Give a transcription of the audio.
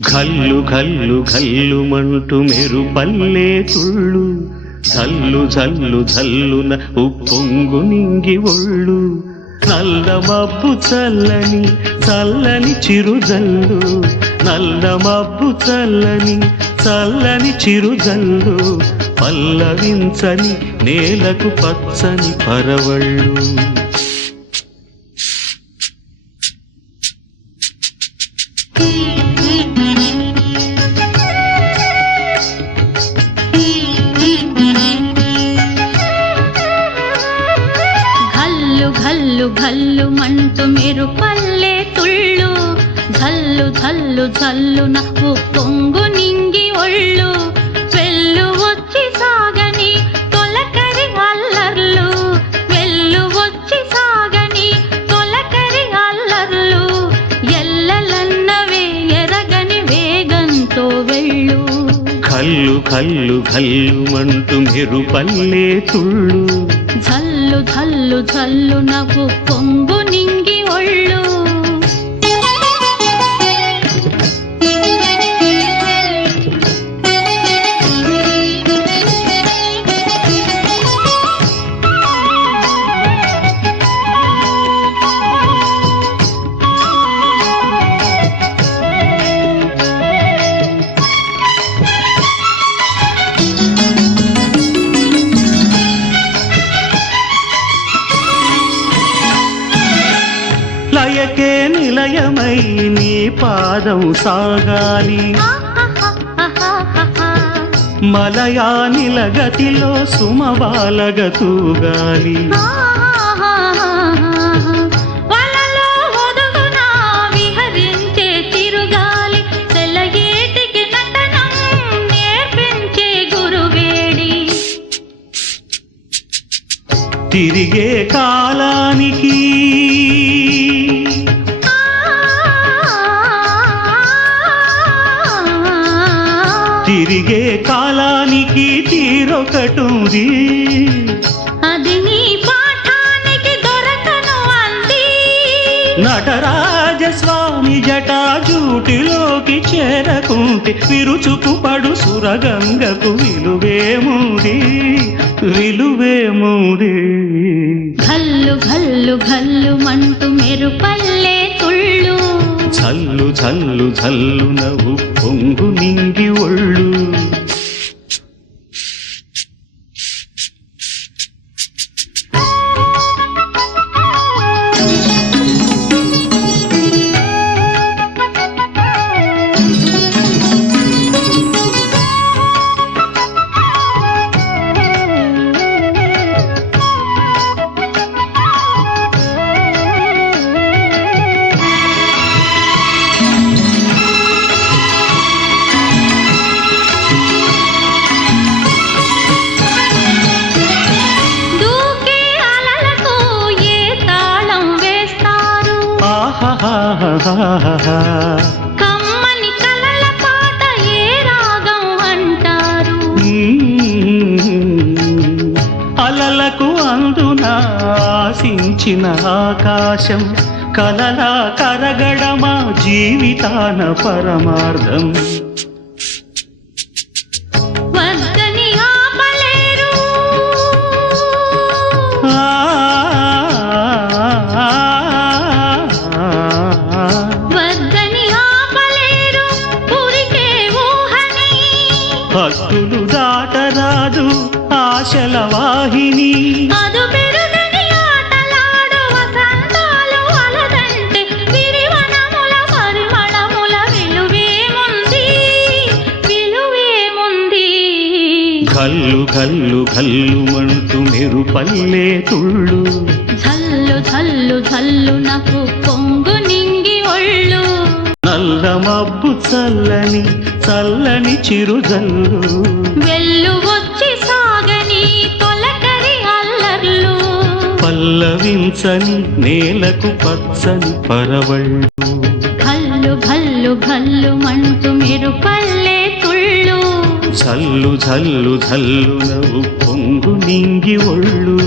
ఘల్లు ఘల్లు ఘల్లుమంటూ మెరుపల్లే తుళ్ళు, జల్లు జల్లు జల్లున ఉప్పొంగు నింగి ఒళ్ళు. నల్ల మబ్బు చల్లని చల్లని చిరుజల్లు, నల్ల మబ్బు చల్లని చల్లని చిరుజల్లు. పల్లవించని నేలకు పచ్చని పరవళ్ళు. ఘల్లు ఘల్లు మంటూ మెరుపల్లే తుళ్ళు, జల్లు జల్లు జల్లున ఉప్పొంగు నింగి ఒళ్ళు. వెళ్ళు వచ్చి సాగని తొలకరి అల్లర్లు, వెళ్ళు వచ్చి సాగని తొలకరి అల్లర్లు. ఎల్లలన్నవే ఎరగని వేగంతో వెళ్ళు. కల్లు కల్లు కల్లుమంటూ మెరుపల్లే తుళ్ళు, జల్లు జల్లు జల్లు నవ్వు పొంగు నింగి ఒళ్ళు. లయకే నిలయమై నీ పాదం సాగాలి, మలయానిల గతిలో సుమబాలగ తూగాలి. వలలో ఒదుగున విహరించే తిరుగాలి, తెల్లయేటికి నటనం నేర్పించే గురువేడి. తిరిగే కాలానికి తిరిగే కాలానికి తీరొకటుంది, అది నీ పాఠానికి దొరకను అంది. నటరాజస్వామి జటాజూటిలోకి చేరకుంటే విరుచుకు పడు సురగంగకు విలువేముంది, విలువేముంది. ఘల్లు ఘల్లు ఘల్లు మంటూ మెరుపల్లే తుళ్ళు, జల్లు జల్లు జల్లు నవ్వు పొంగు నింగి ఒళ్ళు. కమ్మని కలల పాట ఏ రాగం అంటారు. అలలకు అందున ఆశించిన ఆకాశం, కలలా కరగడమా జీవితాన పరమార్థం. వద్దని ఆపలేరు, వద్దని ఆపలేరు పురికే ఊహని. హద్దులు దాటరాదు ఆశల వాహిని, అదు పెరుగని ఆటలాడు వసంతాలు అలదంటే విరివనముల పరిమళముల విలువేముంది, విలువేముంది. కల్లు కల్లు కల్లుమంటూ మెరుపల్లే తుళ్ళు, జల్లు జల్లు జల్లు నాకు పొంగు నింగి ఒళ్ళు. నల్ల మబ్బు చల్లని చల్లని చిరుజల్లు, వెళ్ళు వచ్చి సాగని తొలకరి అల్లర్లు. పల్లవించని నేలకు పచ్చని పరవళ్ళు. ఘల్లు ఘల్లు ఘల్లు మంటూ మెరుపల్లే తుళ్ళు, జల్లు జల్లు జల్లు నవ్వు పొంగు నింగి ఒళ్ళు.